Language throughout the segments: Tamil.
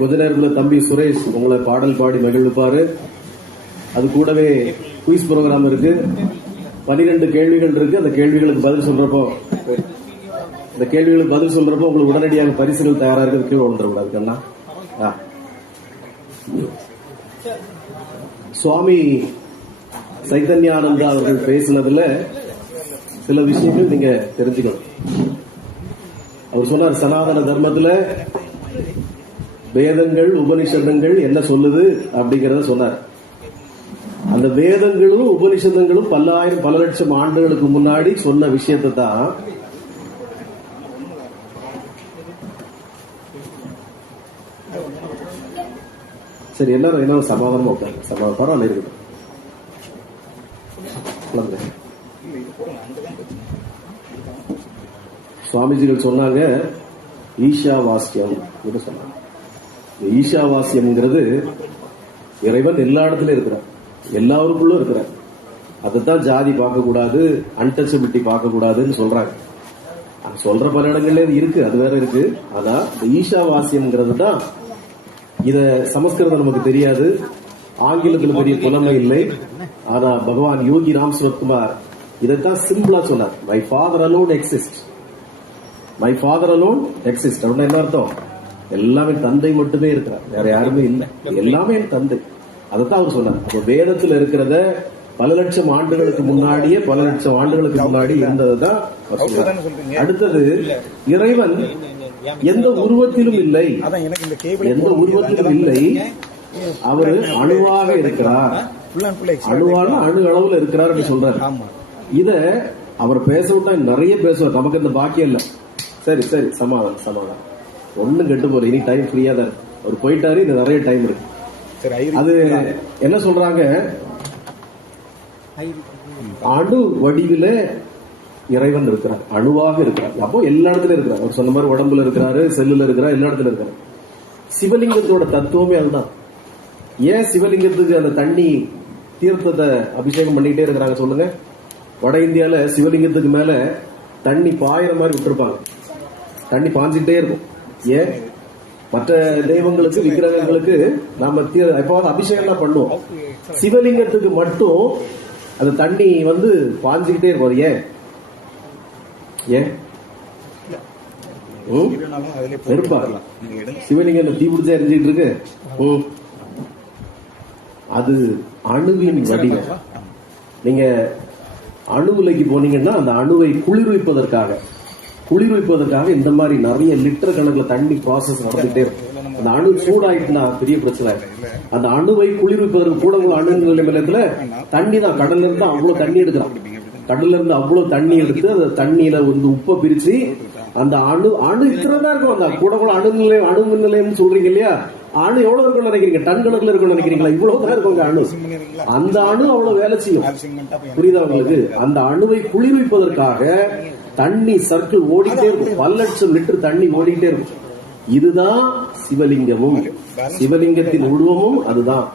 கொஞ்ச நேரத்துல தம்பி சுரேஷ் உங்களை பாடல் பாடி மகிழ்விப்பாரு. அது கூடவே குயிஸ் ப்ரோக்ராம் இருக்கு. 12 கேள்விகள் இருக்கு. அந்த கேள்விகளுக்கு பதில் சொல்றப்போ உங்களுக்கு உடனடியாக பரிசுகள் தயாரா இருக்கு. கீழே வந்துடக்கூடாது கண்ணா. சுவாமி சைதன்யானந்தா அவர்கள் பேசினதுல சில விஷயங்கள் நீங்க தெரிஞ்சுக்கணும். அவர் சொன்னார், சனாதன தர்மத்துல வேதங்கள் உபனிஷதங்கள் என்ன சொல்லுது அப்படிங்கறத சொன்னார். அந்த வேதங்களும் உபனிஷதங்களும் பல லட்சம் ஆண்டுகளுக்கு முன்னாடி சொன்ன விஷயத்தை தான் சரி எல்லாரும் என்ன சமாதானமா உட்காந்து பரவாயில்ல இருக்கட்டும். சுவாமிஜிகள் சொன்னாங்க ஈஷாவாஸ்யம் சொன்னாங்க. ஈஷாவாஸ்யம்ங்கிறது இறைவன் எல்லா இடத்துலயும் இருக்கிறார், எல்லாருக்குள்ள இருக்கிறார். அதைத்தான் ஜாதி பார்க்க கூடாது, அன்டச்சபிலிட்டி பார்க்க கூடாதுன்னு சொல்றாங்க. சொல்ற பல இடங்கள்ல இருக்கு, அது வேற இருக்கு. ஆனா ஈஷாவாஸ்யம்ங்கிறது தான். இத சமஸ்கிருதம் நமக்கு தெரியாது, ஆங்கிலத்தில் பெரிய புலமை இல்லை. ஆனா பகவான் யோகி ராம் சுரத்குமார் இதைத்தான் சிம்பிளா சொன்னார். My father alone exist, my father alone exist. அப்படின்னா என்ன அர்த்தம்? எல்லாமே தந்தை மட்டுமே இருக்கிறார், வேற யாருமே இல்லை, எல்லாமே என் தந்தை. அதைத்தான் அவர் சொன்னார். அப்ப வேதத்துல இருக்கிறத பல லட்சம் ஆண்டுகளுக்கு முன்னாடி இருந்ததுதான். அடுத்தது, இறைவன் எந்த உருவத்திலும் இல்லை, அவரு அணுவாக இருக்கிறார். அணுவான அணு அளவுல இருக்கிறார் சொல்றாரு. இத அவர் பேசவிட்டா நிறைய பேசுவார், நமக்கு இந்த பாக்கியம் இல்ல. சரி சரி, சமாதானம் ஒண்ணும் கெட்டு போல. இனி டைம் ஃப்ரீயா தான் இருக்கு. அவர் போயிட்டாரு, இது நிறைய டைம் இருக்கு. அது என்ன சொல்றாங்க, அணு வடிவில இறைவன் இருக்கிறார், அணுவாக இருக்கிறார். அப்போ எல்லா இடத்துல இருக்கிறார். அவர் சொன்ன மாதிரி உடம்புல இருக்கிறாரு, செல்லுல இருக்கிறார், எல்லா இடத்துல இருக்கிறார். சிவலிங்கத்தோட தத்துவமே அதுதான். ஏன் சிவலிங்கத்துக்கு அந்த தண்ணி தீர்த்தத்தை அபிஷேகம் பண்ணிக்கிட்டே இருக்கிறாங்க சொல்லுங்க? வட இந்தியால சிவலிங்கத்துக்கு மேல தண்ணி பாயிற மாதிரி விட்டுருப்பாங்க, தண்ணி பாஞ்சுக்கிட்டே இருக்கும். ஏன்? மற்ற தெய்வங்களுக்கு, விக்கிரகங்களுக்கு நாம எப்பாவது அபிஷேகம் பண்ணுவோம், சிவலிங்கத்துக்கு மட்டும் அந்த தண்ணி பாஞ்சுக்கிட்டே இருக்கும். ஏன்? சிவலிங்கம் தீ பிடிச்சா எரிஞ்சிட்டு இருக்கு. அது அணுவின் வடிவம். நீங்க அணு உலைக்கு போனீங்கன்னா அந்த அணுவை குளிர்விப்பதற்காக இந்த மாதிரி நிறைய லிட்டர் கணக்கில் தண்ணி ப்ராசஸ் நடந்துட்டே இருக்கும். அந்த அணு சூடாயிட்டுனா பெரிய பிரச்சனை. அந்த அணுவை குளிர்விப்பதற்கு கூட அணு நிலையத்துல தண்ணி தான், கடல்ல இருந்து அவ்வளவு தண்ணி எடுக்கலாம். கடல்ல இருந்து அவ்வளவு தண்ணி எடுத்து அந்த தண்ணியில உப்பை பிரிச்சு அந்த அணு இத்தனைதான் இருக்கும். அந்த கூட அணு மின் நிலையம் சொல்றீங்க இல்லையா, அணு எவ்வளவு இருக்கும்னு நினைக்கிறீங்க? டன் கணக்குல இருக்கும்னு நினைக்கிறீங்களா? இவ்வளவுதான் இருக்கும் அணு. அந்த அணு அவ்வளவு வேலை செய்யும். புரியுதா உங்களுக்கு? அந்த அணுவை குளிர்விப்பதற்காக தண்ணி சர்க்கிள் ஓடிக்கிட்டே இருக்கும், பல லட்சம் லிட்டர் தண்ணி ஓடிக்கிட்டே இருக்கும். இதுதான் சிவலிங்கமும், சிவலிங்கத்தின் உருவமும் அதுதான்.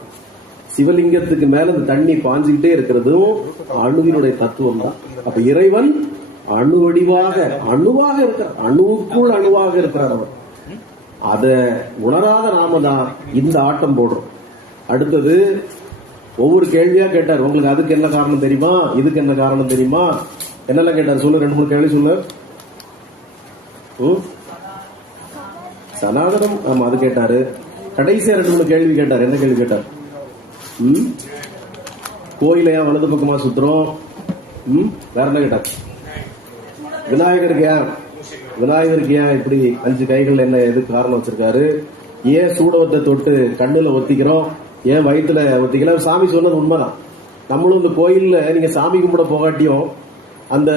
சிவலிங்கத்துக்கு மேல அந்த தண்ணி பாஞ்சுக்கிட்டே இருக்கிறதும் அணுவினுடைய தத்துவம் தான். அப்ப இறைவன் அணு வடிவாக அணுவாக இருக்கிறார், அணுவுக்குள் அணுவாக இருக்கிறார் அவர். அத உணராத நாம தான் இந்த ஆட்டம் போடுறோம். அடுத்தது ஒவ்வொரு கேள்வியா கேட்டார். உங்களுக்கு அதுக்கு என்ன காரணம் தெரியுமா, இதுக்கு என்ன காரணம் தெரியுமா, என்னெல்லாம் கேட்டார் சொல்லு. 2-3 கேள்வி சொல்லு. சனாதனம், ஆமா அது கேட்டாரு. கடைசியா 2-3 கேள்வி கேட்டார். என்ன கேள்வி கேட்டார்? கோயிலையா வலது பக்கமா சுத்துறோம், வேற என்ன கேட்டார்? விநாயகருக்கு ஏன் இப்படி 5 கைகள், என்ன எது காரணம் வச்சிருக்காரு? ஏன் சூடவத்தை தொட்டு கண்ணுல ஒத்திக்கிறோம், ஏன் வயிற்றுல ஒத்திக்கல? சாமி சொன்னது உண்மைதான். நம்மளும் இந்த கோயில்ல நீங்க சாமி கும்பிட போகாட்டியும் அந்த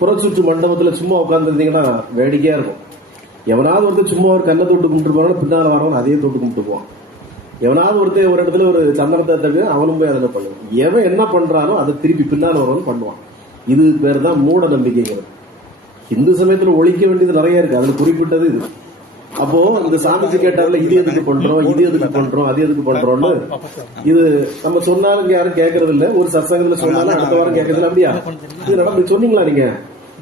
புறச்சுற்று மண்டபத்துல சும்மா உட்கார்ந்து இருந்தீங்கன்னா வேடிக்கையா இருக்கும். எவனாவது ஒருத்தர் சும்மா ஒரு கண்ணை தொட்டு கும்பிட்டு போறான், பின்னால வரவன் அதையே தொட்டு கும்பிட்டு போவான். எவனாவது ஒருத்தர் ஒரு இடத்துல ஒரு சந்தனத்தை தட்டு அவனும் போய் அதை பண்ணுவான். எவன் என்ன பண்றானோ அதை திருப்பி பின்னால் வரவன் பண்ணுவான். இது பேர் தான் மூட நம்பிக்கைங்கிறது. இந்து சமயத்துல ஒழிக்க வேண்டியது நிறைய இருக்கு, அதுல குறிப்பிட்டது இது. அப்போ இந்த சாமிஜி கேட்டார்ல, இது எதுக்கு பண்றோம், அது எதுக்கு பண்றோம்னு. இது நம்ம சொன்னாலும் யாரும் கேட்கறது இல்ல. ஒரு சத்சங்கத்துல சொன்னாலும் அடுத்த வாரம் கேட்கறதுல. அப்படியா இது நடந்து சொன்னீங்களா நீங்க?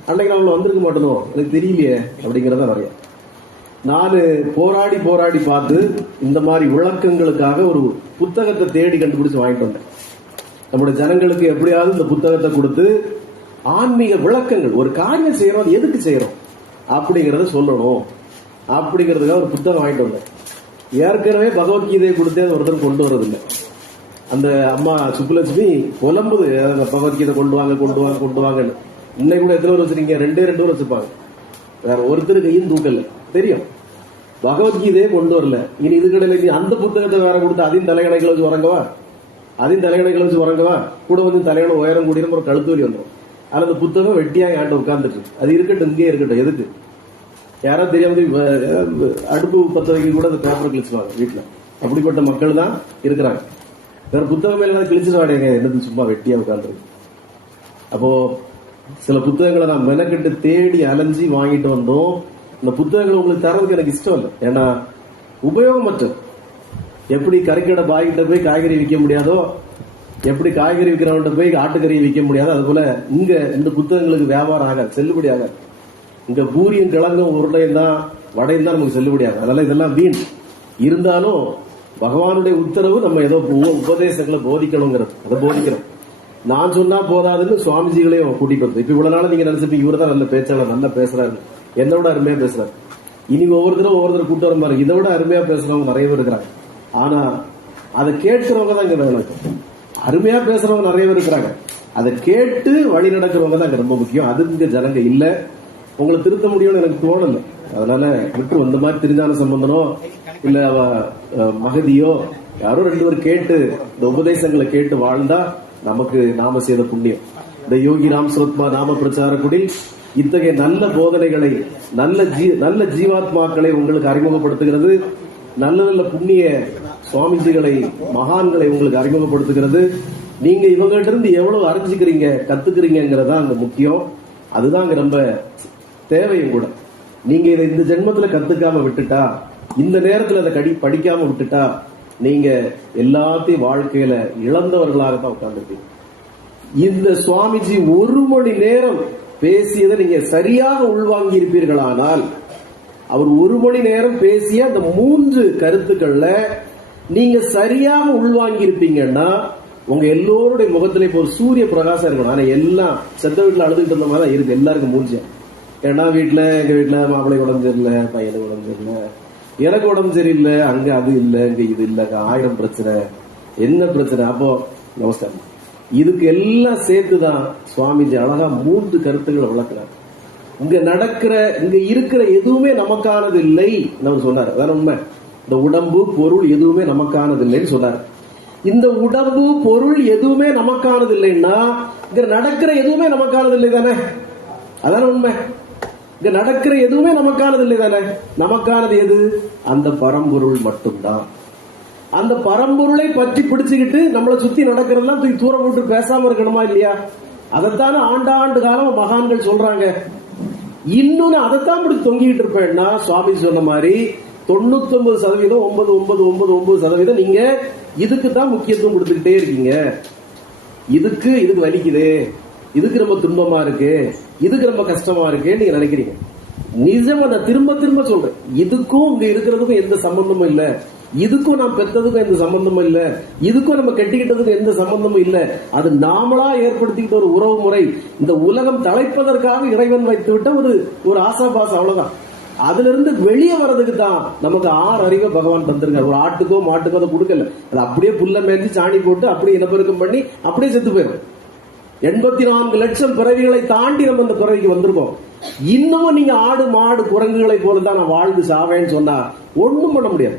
அன்னைக்கு நான் வந்திருக்க மாட்டேனோ, எனக்கு தெரியலையே அப்படிங்கறத நிறைய. நான் போராடி போராடி பார்த்து இந்த மாதிரி விளக்கங்களுக்காக ஒரு புத்தகத்தை தேடி கண்டுபிடிச்சு வாங்கிட்டு வந்தேன். நம்முடைய ஜனங்களுக்கு எப்படியாவது இந்த புத்தகத்தை கொடுத்து ஆன்மீக விளக்கங்கள், ஒரு காரியம் செய்யறோம் அது எதுக்கு செய்யறோம் அப்படிங்கறத சொல்லணும் அப்படிங்கறதுக்காக ஒரு புத்தகம் வாங்கிட்டு வந்தேன். ஏற்கனவே பகவத்கீதையை கொடுத்தே ஒருத்தர் கொண்டு வரதில்லை. அந்த அம்மா சுப்புலட்சுமி புலம்புது, பகவத்கீதை கொண்டு வாங்க கொண்டு வாங்க கொண்டு வாங்கன்னு. இன்னைக்கு கூட எத்தனை பேர் வச்சிருக்கீங்க? 2 பேர் வச்சிருப்பாங்க. வேற ஒருத்தர் கையும் தூக்கல. தெரியும் பகவத்கீதையே கொண்டு வரல. இனி இதுக்கடையில அந்த புத்தகத்தை வேற கொடுத்து அதையும் தலையணைகளை வச்சு உறங்கவா, அதையும் தலையணைகளை வச்சு உறங்கவா, கூட வந்து தலையணை உயரம் கூடியும் ஒரு கழுத்து வலி வந்துடும். அது அந்த புத்தகம் வெட்டியா ஆண்டு உட்கார்ந்துட்டு அது இருக்கட்டும், இங்கே இருக்கட்டும். எதுக்கு? யாரோ தெரியாம அடுப்பு பத்த வைக்க கூட அந்த பேப்பர் கிழிச்சுவாங்க வீட்டுல. அப்படிப்பட்ட மக்கள் தான் இருக்கிறாங்க. வேற புத்தகம் மேல கிழிச்சுட்டு வாடகைங்க, என்னது சும்மா வெட்டியா உட்கார்ந்துருக்கு. அப்போ சில புத்தகங்களை நான் மெனக்கெட்டு தேடி அலைஞ்சி வாங்கிட்டு வந்தோம். இந்த புத்தகங்களை உங்களுக்கு தரதுக்கு எனக்கு இஷ்டம் இல்லை. ஏன்னா உபயோகமற்ற, எப்படி கறிக்கடை பாய்கிட்ட போய் காய்கறி விற்க முடியாதோ, எப்படி காய்கறி விற்கிறவன்கிட்ட போய் ஆட்டுக்கறியை விற்க முடியாதோ, அது போல இங்க இந்த புத்தகங்களுக்கு வியாபாரம் ஆகாது, செல்லுபடி ஆகாது. இங்க பூரியும் கிழங்கும் உருளையும் தான் வடையும் தான் நமக்கு செல்லுபடி ஆகும். அதனால இதெல்லாம் வீண். இருந்தாலும் பகவானுடைய உத்தரவு நம்ம ஏதோ உபதேசங்களை போதிக்கணுங்கிறது, அதை போதிக்கிறோம். நான் சொன்னா போதாதுன்னு சுவாமிஜிகளையும் கூட்டிட்டு வந்து இப்ப இவ்வளவு நாள் நீங்க நினைச்சிருப்பீங்க இவர் தான் நல்ல பேச்சாளர், நல்லா பேசுறாரு, என்னை விட அருமையா பேசுறாரு. இனி ஒவ்வொருத்தரும் கூட்டு வர மாதிரி இதை விட அருமையா பேசுறவங்க நிறைய பேர் இருக்கிறாங்க. ஆனா அதை கேட்கிறவங்க தான் இங்க வேணும். அருமையா பேசுறவங்க நிறைய பேர் இருக்கிறாங்க, அதை கேட்டு வழி நடக்கிறவங்க தான் இங்க ரொம்ப முக்கியம். அது இங்க ஜனங்க இல்ல. உங்களை திருத்த முடியும்னு எனக்கு தோணல. அதனால விட்டு இந்த மாதிரி திருஞான சம்பந்தனோ இல்ல மகதியோ யாரோ 2 பேர் கேட்டு இந்த உபதேசங்களை கேட்டு வாழ்ந்தா நமக்கு நாம செய்த புண்ணியம். இந்த யோகி ராம் சுரத்மா நாம பிரச்சார குடில் இத்தகைய நல்ல போதனைகளை, நல்ல ஜீவாத்மாக்களை உங்களுக்கு அறிமுகப்படுத்துகிறது. நல்ல நல்ல புண்ணிய சுவாமிஜிகளை, மகான்களை உங்களுக்கு அறிமுகப்படுத்துகிறது. நீங்க இவங்ககிட்ட இருந்து எவ்வளவு அறிஞ்சுக்கிறீங்க, கத்துக்கிறீங்கிறதா அங்க முக்கியம். அதுதான் அங்க ரொம்ப தேவையும் கூட. நீங்க இதை இந்த ஜென்மத்துல கத்துக்காம விட்டுட்டா, இந்த நேரத்துல அதை படிக்காம விட்டுட்டா, நீங்க எல்லாத்தையும் வாழ்க்கையில இழந்தவர்களாகத்தான் உட்கார்ந்துருப்பீங்க. இந்த சுவாமிஜி 1 மணி நேரம் பேசியதை நீங்க சரியாக உள்வாங்கி இருப்பீர்களானால், அவர் 1 மணி நேரம் பேசிய அந்த 3 கருத்துக்கள்ல நீங்க சரியாக உள்வாங்கி இருப்பீங்கன்னா உங்க எல்லோருடைய முகத்திலே இப்போ ஒரு சூரிய பிரகாசம் இருக்கணும். ஆனா எல்லாம் செத்த வீட்டுல அழுதுகிட்டு இருந்த மாதிரி தான் இருக்கு எல்லாருக்கும் மூஞ்சியம். ஏன்னா எங்க வீட்டுல மாப்பிள்ளை உடம்பு சரியில்லை, பையனுக்கு உடம்பு சரியில்லை, எனக்கு உடம்பு சரியில்லை, அங்க அது இல்ல, இங்க இது இல்ல, 1000 பிரச்சனை. என்ன பிரச்சனை? அப்போ நமஸ்காரம். இதுக்கு எல்லாம் சேர்த்துதான் சுவாமிஜி அழகா 3 கருத்துக்களை விளக்குறாரு. இங்க இருக்கிற எதுவுமே நமக்கானது இல்லை சொன்னார். அதான் உண்மை. இந்த உடம்பு பொருள் எதுவுமே நமக்கானது இல்லைன்னு சொன்னார். இந்த உடம்பு பொருள் எதுவுமே நமக்கானது இல்லைன்னா இங்க நடக்கிற எதுவுமே நமக்கானது இல்லை தானே? அதான உண்மை. இங்க நடக்கிற எதுவுமே நமக்கானது இல்லை தானே? நமக்கானது எது? அந்த பரம்பொருள் மட்டும்தான். அந்த பரம்பொருளை பற்றி பிடிச்சுக்கிட்டு நம்மளை சுத்தி நடக்கிறதெல்லாம் தூக்கி தூரம் போட்டு பேசாம இருக்கணுமா இல்லையா? அதைத்தானே ஆண்டாண்டு காலம் மகான்கள் சொல்றாங்க. இன்னொன்னு அதைத்தான் பிடிச்சி தொங்கிட்டு இருப்பேன்னா சுவாமி சொன்ன மாதிரி 99% 999% நீங்க இதுக்கு தான் முக்கியத்துவம் கொடுத்துக்கிட்டே இருக்கீங்க. இதுக்கு வலிக்குது, இதுக்கு ரொம்ப துன்பமா இருக்கு, இதுக்கு ரொம்ப கஷ்டமா இருக்கு நீங்க நினைக்கிறீங்க. நிஜமா நான் திரும்ப திரும்ப சொல்றேன், இதுக்கும் இங்க இருக்கிறதுக்கும் எந்த சம்பந்தமும் இல்ல. இதுக்கும் நாம் பெற்றதுக்கும் எந்த சம்பந்தமும் இல்ல. இதுக்கும் நம்ம கட்டிக்கிட்டதுக்கும் எந்த சம்பந்தமும் இல்ல. அது நாமளா ஏற்படுத்திக்கிட்ட ஒரு உறவு முறை. இந்த உலகம் தலைப்பதற்காக இறைவன் வைத்து விட்ட ஒரு ஆசாபாசம், அவ்வளவுதான். அதுல இருந்து வெளியே வர்றதுக்கு தான் நமக்கு 6 அறிவை பகவான் தந்திருக்காரு. ஒரு ஆட்டுக்கோ மாட்டுக்கோ அதை கொடுக்கல. அது அப்படியே புல்ல மேய்ச்சி சாணி போட்டு அப்படியே இனப்பெருக்கம் பண்ணி அப்படியே செத்து போயிடும். 84 லட்சம் பிறவிகளை தாண்டி நம்ம இந்த பிறவிக்கு வந்திருக்கோம். இன்னமும் நீங்க ஆடு மாடு குரங்குகளை போலதான் நான் வாழ்ந்து சாவேன்னு சொன்னா ஒண்ணும் பண்ண முடியாது,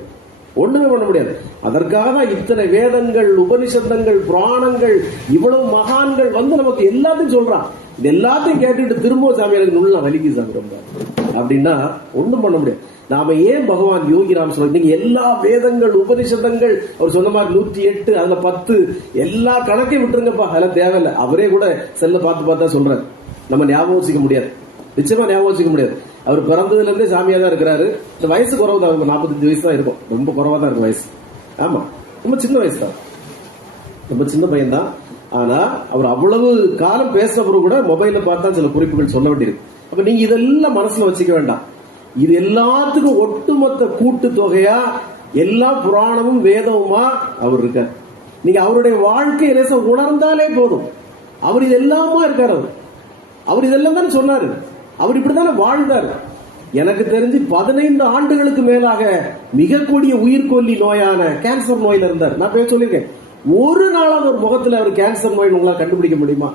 ஒண்ணுமே பண்ண முடியாது. அதற்காக தான் இத்தனை வேதங்கள், உபனிஷதங்கள், புராணங்கள், இவ்வளவு மகான்கள் வந்து நமக்கு எல்லாத்தையும் சொல்றான். இது எல்லாத்தையும் கேட்டுட்டு திரும்ப சாமி எனக்கு நுள்ள வலிக்கு சாமி ரொம்ப அப்படின்னா ஒண்ணும் பண்ண முடியாது. நாம ஏன் பகவான் யோகிராம் சொல்ற, நீங்க எல்லா வேதங்கள், உபனிஷதங்கள் அவர் சொன்ன மாதிரி 108 அதுல 10 எல்லா கணக்கையும் விட்டுருங்கப்பா, அதெல்லாம் தேவையில்லை. அவரே கூட செல்ல பார்த்தா சொல்றாரு. நம்ம ஞாபகம் வச்சுக்க முடியாது, நிச்சயமா ஞாபகம் வச்சுக்க முடியாது. அவர் பிறந்ததுல இருந்தே சாமியா தான் இருக்கிறாரு. இந்த வயசு குறவு தான், 45 வயசு தான் இருக்கும். ரொம்ப குறவா தான் இருக்கும் வயசு. ஆமா, ரொம்ப சின்ன வயசு தான், ரொம்ப சின்ன பையன் தான். ஆனா அவர் அவ்வளவு காலம் பேசுற பிறகு கூட மொபைல்ல பார்த்தா சில குறிப்புகள் சொல்ல வேண்டியிருக்கு. அப்ப நீங்க இதெல்லாம் மனசுல வச்சுக்க வேண்டாம். இது எல்லாத்துக்கும் ஒட்டுமொத்த கூட்டு தொகையா எல்லா புராணமும் வேதமுமா அவர் இருக்கார். நீங்க அவருடைய வாழ்க்கையை உணர்ந்தாலே போதும். அவர் இது எல்லாமா இருக்காரு. அவர் இதெல்லாம் தானே சொன்னாரு. அவர் இப்படித்தானே வாழ்ந்தார். எனக்கு தெரிஞ்சு 15 ஆண்டுகளுக்கு மேலாக மிக கூடிய உயிர்கொல்லி நோயான கேன்சர் நோயில இருந்தார். நான் பேர் சொல்லியிருக்கேன். ஒரு நாளாவது ஒரு முகத்துல அவர் கேன்சர் நோய் உங்களால் கண்டுபிடிக்க முடியுமா?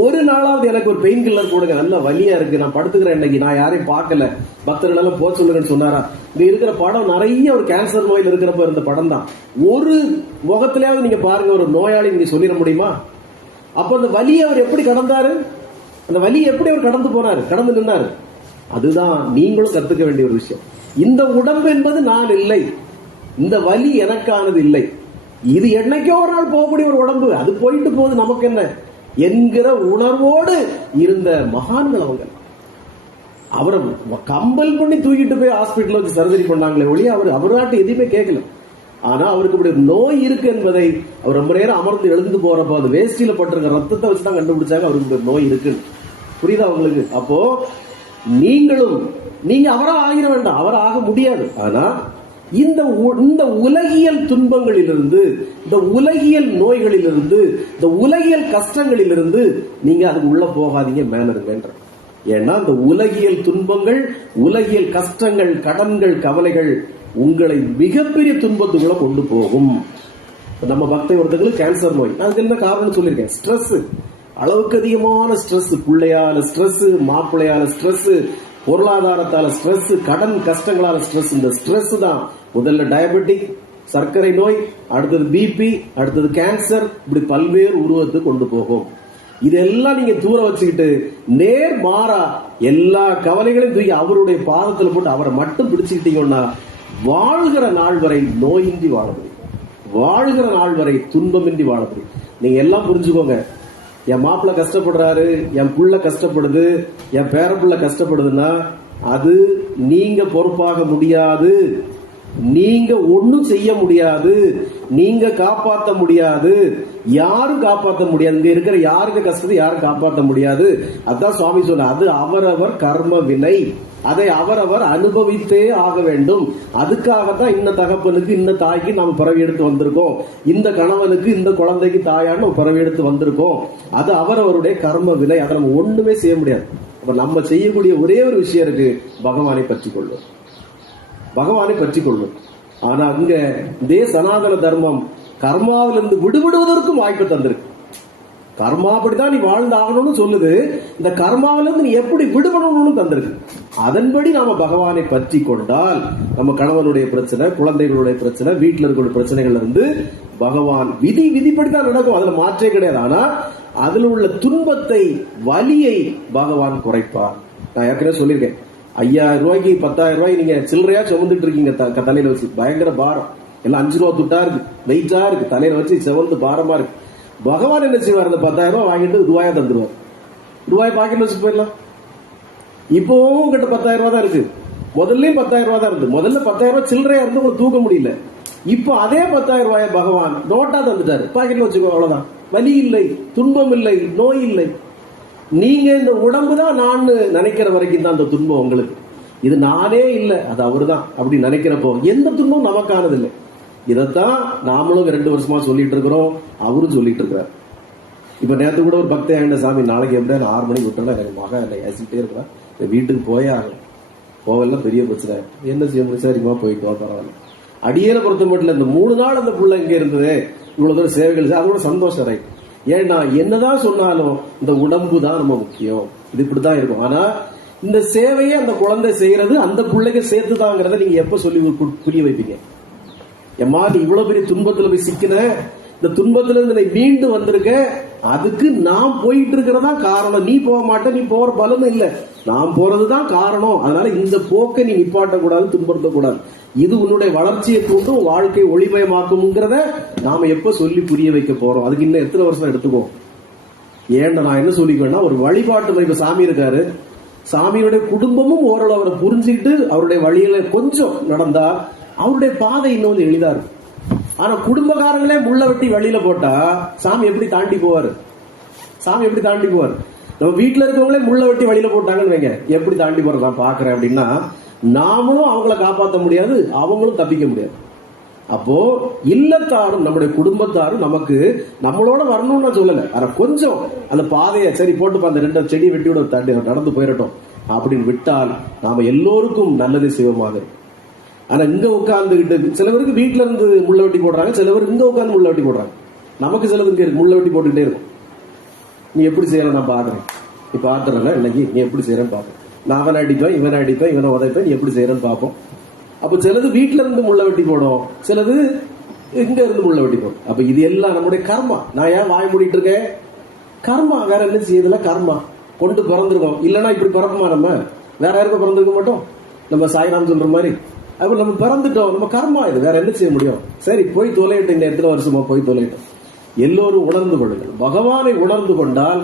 ஒரு நாளாவது எனக்கு ஒரு பெயின் கில்லர் கொடுங்க, நல்ல வலியா இருக்கு, நான் படுத்துக்கிறேன், இன்னைக்கு நான் யாரையும் பார்க்கல, பக்தர்கள் எல்லாம் போக சொல்லுங்கன்னு சொன்னாரா? இங்க இருக்கிற படம் நிறைய ஒரு கேன்சர் நோயில் இருக்கிறப்ப இருந்த படம் தான். ஒரு முகத்திலேயாவது நீங்க பாருங்க ஒரு நோயாளி நீங்க சொல்லிட முடியுமா? அப்ப அந்த வலியை அவர் எப்படி கடந்தாரு? அந்த வலியை எப்படி அவர் கடந்து போனாரு, கடந்து நின்னாரு? அதுதான் நீங்களும் கத்துக்க வேண்டிய ஒரு விஷயம். இந்த உடம்பு என்பது நான் இல்லை, இந்த வலி எனக்கானது இல்லை, இது என்னைக்கோ ஒரு நாள் போகக்கூடிய ஒரு உடம்பு, அது போயிட்டு போகுது, நமக்கு என்ன என்கிற உணர்வோடு இருந்த மகான்கள் அவங்க. அவரை கம்பல் பண்ணி தூக்கிட்டு போய் ஹாஸ்பிட்டல் வச்சு சர்ஜரி பண்ணாங்களே ஒழிய அவராட்டு எதுவுமே கேட்கல. ஆனா அவருக்கு இப்படி நோய் இருக்கு என்பதை அவர் ரொம்ப நேரம் அமர்ந்து எழுந்து போறப்போ அது வேஷ்டியில பட்டிருக்க ரத்தத்தை வச்சுதான் கண்டுபிடிச்சாங்க அவருக்கு நோய் இருக்கு. புரியுதா உங்களுக்கு? அப்போ நீங்க அவரா ஆகிட வேண்டாம், அவரா ஆக முடியாது. ஆனா இந்த உலகியல் துன்பங்களிலிருந்து, இந்த உலகியல் நோய்களிலிருந்து, இந்த உலகியல் கஷ்டங்களிலிருந்து நீங்க அதுக்கு உள்ள போகாதீங்க, மேல இருங்கன்ற. ஏன்னா இந்த உலகியல் துன்பங்கள், உலகியல் கஷ்டங்கள், கடன்கள், கவலைகள் உங்களை மிகப்பெரிய துன்பத்துக்குள்ள கொண்டு போகும். நம்ம பக்தை ஒருத்தங்களுக்கு கேன்சர் நோய், அதுக்கு என்ன காரணம் சொல்லியிருக்கேன், ஸ்ட்ரெஸ், அளவுக்கு அதிகமான ஸ்ட்ரெஸ், பிள்ளையால ஸ்ட்ரெஸ், மாப்பிள்ளையால ஸ்ட்ரெஸ், பொருளாதாரத்தால ஸ்ட்ரெஸ், கடன் கஷ்டங்களால ஸ்ட்ரெஸ். இந்த ஸ்ட்ரெஸ் தான் முதல்ல டயபெட்டிக், சர்க்கரை நோய், அடுத்தது பிபி, அடுத்தது கேன்சர், இப்படி பல்வேறு உருவத்துக்கு கொண்டு போகும். இதெல்லாம் நீங்க தூர வச்சுக்கிட்டு நேர் மாறா எல்லா கவலைகளையும் தூக்கி அவருடைய பாதத்துல போட்டு அவரை மட்டும் பிடிச்சுக்கிட்டீங்கன்னா வாழ்கிற நாள் வரை நோயின்றி வாழ முடியும், வாழ்கிற நாள் வரை துன்பமின்றி வாழ முடியும். நீங்க எல்லாம் புரிஞ்சுக்கோங்க. என் மாப்பிள்ள கஷ்டப்படுறாரு, என் புள்ள கஷ்டப்படுது, என் பேரப்புள்ள கஷ்டப்படுதுன்னா அது நீங்க பொறுப்பாக முடியாது, நீங்க ஒண்ணும் செய்ய முடியாது, நீங்க காப்பாற்ற முடியாது, யாரும் காப்பாற்ற முடியாது. இங்க இருக்கிற யாருக்கு கஷ்டத்தை யாரும் காப்பாற்ற முடியாது. அதான் சுவாமி சொன்ன, அது அவரவர் கர்ம வினை, அதை அவரவர் அனுபவித்தே ஆக வேண்டும். அதுக்காகத்தான் இந்த தகப்பனுக்கு இந்த தாய்க்கு நாம் பிறவி எடுத்து வந்திருக்கோம், இந்த கணவனுக்கு இந்த குழந்தைக்கு தாயான்னு பிறவி எடுத்து வந்திருக்கோம். அது அவரவருடைய கர்ம வினை, அதை நம்ம ஒண்ணுமே செய்ய முடியாது. அப்ப நம்ம செய்யக்கூடிய ஒரே ஒரு விஷயம் இருக்கு, பகவானை பற்றி கொள்வோம், பகவானை பற்றி கொள்வோம். ஆனா அங்க இதே சனாதன தர்மம் கர்மாவிலிருந்து விடுபடுவதற்கும் வாய்ப்பு தந்திருக்கு. கர்மா அப்படிதான் நீ வாழ்ந்தாகணும்னு சொல்லுது, இந்த கர்மாவிலிருந்து நீ எப்படி விடுபடணும்னு தந்திருக்கு. அதன்படி நாம பகவானை பற்றி கொண்டால் நம்ம கணவனுடைய பிரச்சனை, குழந்தைகளுடைய பிரச்சனை, வீட்டில் இருக்கிற பிரச்சனைகள்ல இருந்து பகவான் விதிப்படிதான் நடக்கும், அதுல மாற்றே கிடையாது. ஆனா அதுல உள்ள துன்பத்தை, வலியை பகவான் குறைப்பார். நான் ஏற்கனவே சொல்லியிருக்கேன், 5000 ரூபாய்க்கு 10,000 ரூபாய் நீங்க சில்லறையா சுமந்துட்டு இருக்கீங்க தலையில வச்சு, பயங்கர பாரம், எல்லாம் 5 ரூபா துட்டா இருக்கு, வெயிட்டா இருக்கு, தலையில வச்சு செவந்து பாரமா இருக்கு. பகவான் என்ன செய்வார், அந்த 10,000 ரூபாய் வாங்கிட்டு ரூபாயா தந்துருவார், ரூபாய் பாக்கெட்ல வச்சு போயிடலாம். இப்பவும் உங்ககிட்ட 10,000 ரூபாய் தான் இருக்கு, முதல்லயும் 10,000 ரூபாய் தான் இருக்கு. முதல்ல 10,000 ரூபாய் சில்லறையா இருந்து உங்களுக்கு தூக்க முடியல, இப்போ அதே 10,000 ரூபாய பகவான் நோட்டா தந்துட்டாரு, பாக்கெட்ல வச்சுக்கோ, அவ்வளவுதான். வலி இல்லை, துன்பம் இல்லை, நோய் இல்லை. நீங்க இந்த உடம்பு தான் நான் நினைக்கிற வரைக்கும் தான் அந்த துன்பம் உங்களுக்கு, இது நானே இல்லை அது அவரு தான் அப்படி நினைக்கிறப்போ எந்த துன்பம் நமக்கானது இல்லை. இதைத்தான் நாமளும் 2 வருஷமா சொல்லிட்டு இருக்கிறோம், அவரும் சொல்லிட்டு இருக்கிறார். இப்ப நேற்று கூட ஒரு பக்தி ஆகிட்ட, சாமி நாளைக்கு எப்படி 6 மணிக்கு விட்டோம்னா எனக்கு மகன் என்னை ஏசிட்டே இருக்கிறான், வீட்டுக்கு போயே ஆகணும், போகலாம் பெரிய பிரச்சனை, என்ன செய்ய முடியும், சரிமா போயிட்டு வா, பரவாயில்ல. அடியேற பொறுத்த மட்டும் இந்த 3 நாள் அந்த புள்ள இங்க இருந்தது, இவ்வளவு தூரம் சேவைகள், அதோட சந்தோஷம் ரைட். ஏன்னா என்னதான் சொன்னாலும் இந்த உடம்பு தான் ரொம்ப முக்கியம், இது இப்படிதான் இருக்கும். ஆனா இந்த சேவையை அந்த குழந்தை செய்யறது அந்த பிள்ளைக்கு சேர்த்துதாங்கிறத நீங்க எப்ப சொல்லி புரிய வைப்பீங்க? எம்மா நீ இவ்வளவு பெரிய துன்பத்துல போய் சிக்கின, இந்த துன்பத்துல இருந்து நீ மீண்டு வந்திருக்க, அதுக்கு நான் போயிட்டு இருக்கிறதா காரணம், நீ போக மாட்ட, நீ போற பலனும் இல்ல, நான் போறதுதான் காரணம். அதனால இந்த போக்கை நீ நிப்பாட்ட கூடாது, துன்படுத்த கூடாது, இது உன்னுடைய வளர்ச்சியை தூண்டும், வாழ்க்கை ஒளிமயமாக்கும்ங்கிறத நாம எப்ப சொல்லி புரிய வைக்க போறோம்? அதுக்கு இன்னும் எத்தனை வருஷம் எடுத்துக்கோம்? ஏன்னா நான் என்ன சொல்லிக்குவேன்னா, ஒரு வழிபாட்டு இப்ப சாமி இருக்காரு, சாமியுடைய குடும்பமும் ஓரளவு அவரை புரிஞ்சுக்கிட்டு அவருடைய வழியில கொஞ்சம் நடந்தா அவருடைய பாதை இன்னும் கொஞ்சம் எளிதா இருக்கும். ஆனா குடும்பக்காரங்களே முள்ள வெட்டி வழியில போட்டா சாமி எப்படி தாண்டி போவாரு? சாமி எப்படி தாண்டி போவாரு? நம்ம வீட்டுல இருக்கவங்களே முள்ள வெட்டி வழியில போட்டாங்கன்னு வைங்க, எப்படி தாண்டி போறது நான் பாக்குறேன் அப்படின்னா, நாமளும் அவங்கள காப்பாற்ற முடியாது, அவங்களும் தப்பிக்க முடியாது. அப்போ இல்லத்தாரும் நம்முடைய குடும்பத்தாரும் நமக்கு நம்மளோட வரணும்னு நான் சொல்லல, ஆனா கொஞ்சம் அந்த பாதையை சரி போட்டு அந்த 2 செடியை வெட்டியோட தாண்டி நடந்து போயிடட்டும் அப்படின்னு விட்டால் நாம எல்லோருக்கும் நல்லது செய்வமாக இருக்கும். ஆனா இங்க உட்கார்ந்துகிட்டு சில பேருக்கு வீட்டுல இருந்து முள்ள வெட்டி போடுறாங்க, சில பேர் இங்க உட்கார்ந்து முள்ள வெட்டி போடுறாங்க. நமக்கு சிலது இங்க முள்ள வெட்டி போட்டுக்கிட்டே இருக்கும். நீ எப்படி செய்யற நான் பாக்குறேன், நீ பாத்துறல இன்னைக்கு நீ எப்படி செய்யறன்னு பாப்பேன், நான் அவனை அடிப்பேன் இவனை அடிப்பேன் இவனை உதைப்பேன், நீ எப்படி செய்யறன்னு பாப்போம். அப்ப சிலது வீட்டுல இருந்து முள்ள வெட்டி போடும், சிலது இங்க இருந்து முள்ள வெட்டி போடும். அப்ப இது எல்லாம் நம்முடைய கர்மா. நான் ஏன் வாய் மூடிட்டு இருக்கேன்? கர்மா, வேற என்ன செய்யறதுல கர்மா. கொண்டு பிறந்திருக்கோம், இல்லன்னா இப்படி பிறக்குமா? நம்ம வேற யாருக்கும் பிறந்திருக்க மாட்டோம். நம்ம சாய்ராம் சொல்ற மாதிரி அப்ப நம்ம பிறந்துட்டோம், நம்ம கர்மா இது, வேற என்ன செய்ய முடியும்? சரி போய் தொலையிட்டு, இந்த எத்தனை வருஷமா போய் தொலையிட்டோம். எல்லோரும் உணர்ந்து கொள்ளுங்கள். பகவானை உணர்ந்து கொண்டால்,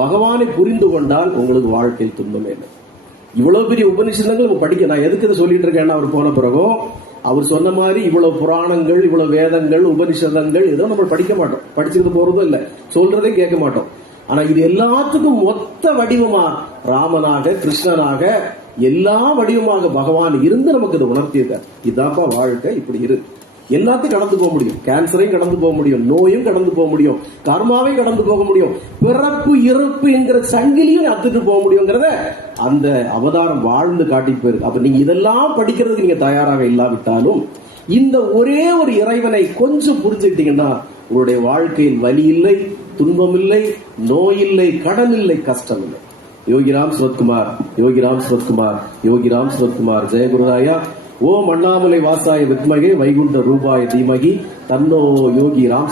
பகவானை புரிந்து கொண்டால் உங்களுக்கு வாழ்க்கையில் துன்பமே இல்லை. இவ்வளவு பெரிய உபநிஷதங்கள் நம்ம படிக்க, நான் எதுக்கு இதை சொல்லிட்டு இருக்கேன்னா, அவர் போன பிறகும் அவர் சொன்ன மாதிரி இவ்வளவு புராணங்கள், இவ்வளவு வேதங்கள், உபநிஷதங்கள் இதெல்லாம் நம்ம படிக்க மாட்டோம், படிச்சுட்டு போறதும் இல்லை, சொல்றதே கேட்க மாட்டோம். ஆனா இது எல்லாத்துக்கும் மொத்த வடிவமா ராமனாக, கிருஷ்ணனாக, எல்லா வடிவமாக பகவான் இருந்து நமக்கு இதை உணர்த்தியிருக்கார். இதாப்பா வாழ்க்கை, இப்படி இரு. எல்லாத்தையும் கடந்து போக முடியும், கேன்சரையும் கடந்து போக முடியும், நோயும் கடந்து போக முடியும், கர்மாவையும் கடந்து போக முடியும், பிறப்பு இறப்பு என்கிற சங்கிலியும் அத்துட்டு போக முடியுங்கிறத அந்த அவதாரம் வாழ்ந்து காட்டிட்டு போயிருக்கு. அப்ப நீங்க இதெல்லாம் படிக்கிறதுக்கு நீங்க தயாராக இல்லாவிட்டாலும் இந்த ஒரே ஒரு இறைவனை கொஞ்சம் புரிஞ்சுக்கிட்டீங்கன்னா உங்களுடைய வாழ்க்கையில் வலி இல்லை, துன்பம் இல்லை, நோய் இல்லை, கடன் இல்லை, கஷ்டம் இல்லை. யோகிராம் சுரத்குமார், யோகிராம் சுரத்குமார், யோகிராம் சுரத்குமார். ஜெயகுருராயா. ஓம் அண்ணாமலை வாசாய வித்மகே வைகுண்ட ரூபாய தீமகி தன்னோ யோகி ராம்